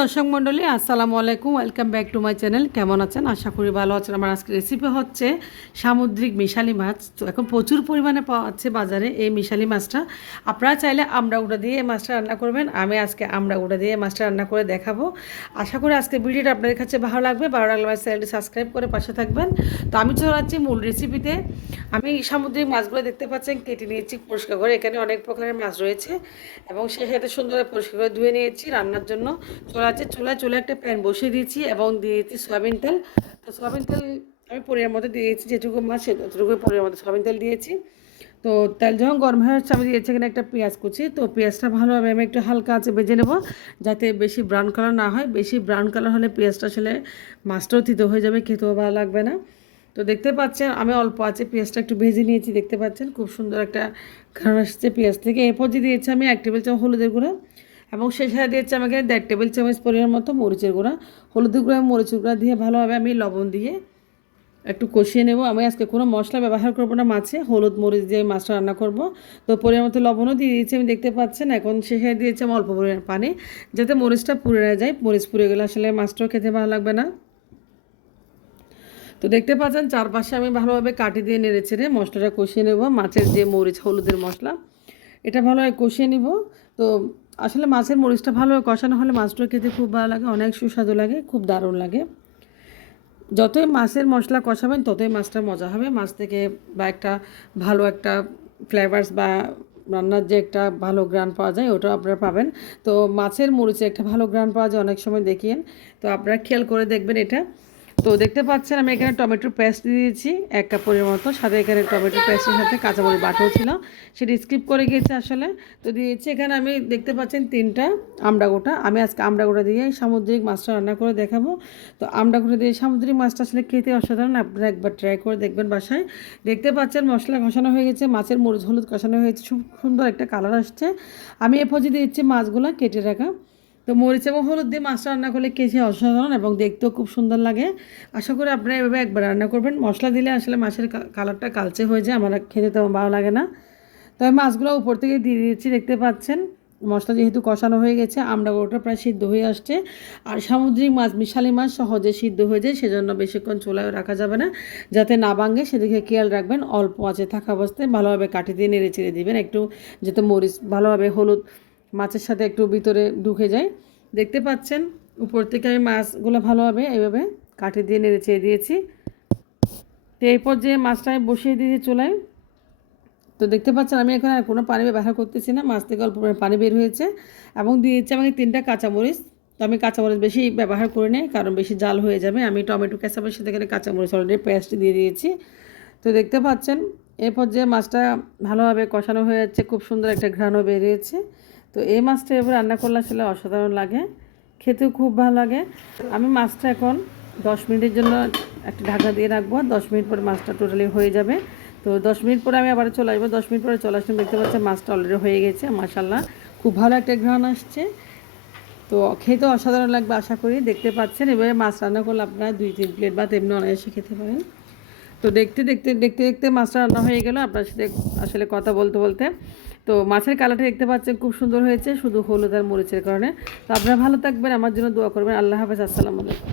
দর্শক মণ্ডলী, আসসালামু আলাইকুম। Welcome back to my channel কেমন আছেন? আশা করি ভালো আছেন। আমার আজকে রেসিপি হচ্ছে সামুদ্রিক মিশালি মাছ। তো এখন প্রচুর পরিমাণে পাওয়া যাচ্ছে বাজারে এই মিশালি মাছটা। আপনারা চাইলে আমরা গুঁড়া দিয়ে এই মাছটা রান্না করবেন। আমি আজকে আমরা গুঁড়া দিয়ে মাছটা রান্না করে দেখাবো। আশা করি আজকে ভিডিওটা আপনাদের কাছে ভালো লাগবে। ভালো লাগলে আমার চ্যানেলটি সাবস্ক্রাইব করে পাশে থাকবেন। তো আমি চলে যাচ্ছি মূল রেসিপিতে আমি সামুদ্রিক মাছগুলো দেখতে পাচ্ছেন, কেটে নিয়েছি, পরিষ্কার করে। এখানে অনেক প্রকারের মাছ রয়েছে এবং সে সাথে সুন্দর পরিষ্কার করে ধুয়ে নিয়েছি রান্নার জন্য। চলে আছে, চুলায় চুলে একটা প্যান বসিয়ে দিয়েছি এবং দিয়েছি সয়াবিন তেল। তো সয়াবিন তেল আমি পরিমাণ মতো দিয়েছি, যেটুকু মাছ সেটুকু পরিমাণ মতো সয়াবিন তেল দিয়েছি। তো তেল যখন গরম হয়ে হচ্ছে আমি দিয়েছি এখানে একটা পেঁয়াজ কুচি। তো পেঁয়াজটা ভালোভাবে আমি একটু হালকা আছে ভেজে নেব, যাতে বেশি ব্রাউন কালার না হয়। বেশি ব্রাউন কালার হলে পেঁয়াজটা আসলে মাছটাও তিতো হয়ে যাবে, খেতেও ভালো লাগবে না। তো দেখতে পাচ্ছেন, আমি অল্প আছে পেঁয়াজটা একটু ভেজে নিয়েছি, দেখতে পাচ্ছেন। খুব সুন্দর একটা ঘ্রাণ আসছে পেঁয়াজ থেকে। এরপর যে দিয়েছি আমি এক টেবিল চামচ হলুদের গুঁড়া। এবং সেই সাথে দিয়েছি আমাকে দেড় টেবিল চামচ পরিমাণ মতো মরিচের গুঁড়া। হলুদের গুঁড়া, মরিচের গুঁড়া দিয়ে ভালোভাবে আমি লবণ দিয়ে একটু কষিয়ে নেব। আমি আজকে কোনো মশলা ব্যবহার করব না মাছে, হলুদ মরিচ দিয়ে মাছটা রান্না করব। তো পরিমাণ মতো লবণও দিয়ে দিয়েছি, আমি দেখতে পাচ্ছেন এখন শেষে দিয়েছি আমি অল্প পরিমাণ পানি। যাতে মরিচটা পুড়ে না যায়, মরিচ পুড়ে গেলে আসলে মাছটাও খেতে ভালো লাগবে না। তো দেখতে পাচ্ছেন চারপাশে আমি ভালোভাবে কাটি দিয়ে নেড়ে ছেড়ে মশলাটা কষিয়ে নেব, মাছের যে মরিচ, হলুদের মশলা। এটা ভালোভাবে কষিয়ে নিব। তো আসলে মাছের মরিচটা ভালো কষানো হলে মাছটা খেতে খুব ভালো লাগে, অনেক সুস্বাদু লাগে, খুব দারুণ লাগে। যতই মাছের মশলা কষাবেন, ততই মাছটা মজা হবে। মাছ থেকে বা একটা ভালো একটা ফ্লেভার্স বা রান্নার যে একটা ভালো গ্রান পাওয়া যায়, ওটাও আপনারা পাবেন। তো মাছের মরিচে একটা ভালো গ্রান পাওয়া যায়, অনেক সময় দেখিয়েন। তো আপনারা খেয়াল করে দেখবেন এটা। তো দেখতে পাচ্ছেন, আমি এখানে টমেটোর পেস্ট দিয়েছি, এক কাপড়ের মতো। সাথে এখানে টমেটোর পেস্টের সাথে কাঁচামরিচ বাটাও ছিল। সেটা স্কিপ করে গিয়েছে আসলে। তো দিয়েছি এখানে আমি দেখতে পাচ্ছেন তিনটা আমড়া গোটা। আমি আজকে আমড়া গোটা দিয়ে সামুদ্রিক মাছটা রান্না করে দেখাবো। তো আমড়া গোটা দিয়ে সামুদ্রিক মাছটা আসলে খেতে অসাধারণ। আপনারা একবার ট্রাই করে দেখবেন বাসায়। দেখতে পাচ্ছেন মশলা কষানো হয়ে গেছে, মাছের মরিচ হলুদ কষানো হয়েছে, খুব সুন্দর একটা কালার আসছে। আমি এ পর্যন্ত দিচ্ছি মাছগুলো কেটে রাখা। তো মরিচ এবং হলুদ দিয়ে মাছটা রান্না করলে কেসে অসাধারণ এবং দেখতেও খুব সুন্দর লাগে। আশা করি আপনারা এভাবে একবার রান্না করবেন। মশলা দিলে আসলে মাছের কালারটা কালচে হয়ে যায়, আমার খেতে তেমন ভালো লাগে না। তবে মাছগুলো উপর থেকে দিয়ে দিয়েছি দেখতে পাচ্ছেন? মশলা যেহেতু কষানো হয়ে গেছে, আমরা ওটা প্রায় সিদ্ধ হয়ে আসছে। আর সামুদ্রিক মাছ, মিশালি মাছ সহজে সিদ্ধ হয়ে যায়, সেজন্য বেশিক্ষণ চুলায় রাখা যাবে না। যাতে না ভাঙে, সেদিকে খেয়াল রাখবেন। অল্প আছে থাকা অবস্থায় ভালোভাবে কাটি দিয়ে নেড়ে চেড়ে দিবেন। একটু যাতে মরিচ ভালোভাবে হলুদ মাছের সাথে একটু ভিতরে ঢুকে যায় দেখতে পাচ্ছেন, উপর থেকে আমি মাছগুলো ভালোভাবে এইভাবে কাঠি দিয়ে নেড়ে চেয়ে দিয়েছি। তো এরপর যে মাছটা আমি বসিয়ে দিয়েছি চুলায়, তো দেখতে পাচ্ছেন আমি এখন আর কোনো পানি ব্যবহার করতেছি না। মাছ থেকে অল্প পানি বের হয়েছে এবং দিয়েছি আমাকে তিনটা কাঁচামরিচ। তো আমি কাঁচামরিচ বেশি ব্যবহার করে নিই, কারণ বেশি জাল হয়ে যাবে। আমি টমেটো ক্যাসামের সাথে এখানে কাঁচামরিচ অলরেডি পেস্ট দিয়ে দিয়েছি। তো দেখতে পাচ্ছেন, এরপর যে মাছটা ভালোভাবে কষানো হয়ে যাচ্ছে, খুব সুন্দর একটা ঘ্রাণও বেরিয়েছে। তো এই মাছটা এবার রান্না করলে আসলে অসাধারণ লাগে, খেতেও খুব ভালো লাগে। আমি মাছটা এখন দশ মিনিটের জন্য একটা ঢাকা দিয়ে রাখব, দশ মিনিট পরে মাছটা টোটালি হয়ে যাবে। তো দশ মিনিট পরে আমি আবার চলে আসব, দশ মিনিট পরে চলে আসলাম দেখতে পাচ্ছি মাছটা অলরেডি হয়ে গেছে মাসাল্লাহ খুব ভালো একটা ঘ্রাণ আসছে। তো খেতে অসাধারণ লাগবে আশা করি, দেখতে পাচ্ছেন এবারে মাছ রান্না করলে আপনারা দুই, তিন প্লেট বা তেমনি অনায়াসে খেতে পারেন। তো দেখতে দেখতে দেখতে দেখতে মাছটা রান্না হয়ে গেল, আপনার সাথে আসলে কথা বলতে বলতে তো মাছের কালারটা দেখতে পাচ্ছেন, খুব সুন্দর হয়েছে, শুধু হলুদ আর মরিচের কারণে। তো আপনারা ভালো থাকবেন, আমার জন্য দোয়া করবেন। আল্লাহ হাফেজ, আসসালামু আলাইকুম।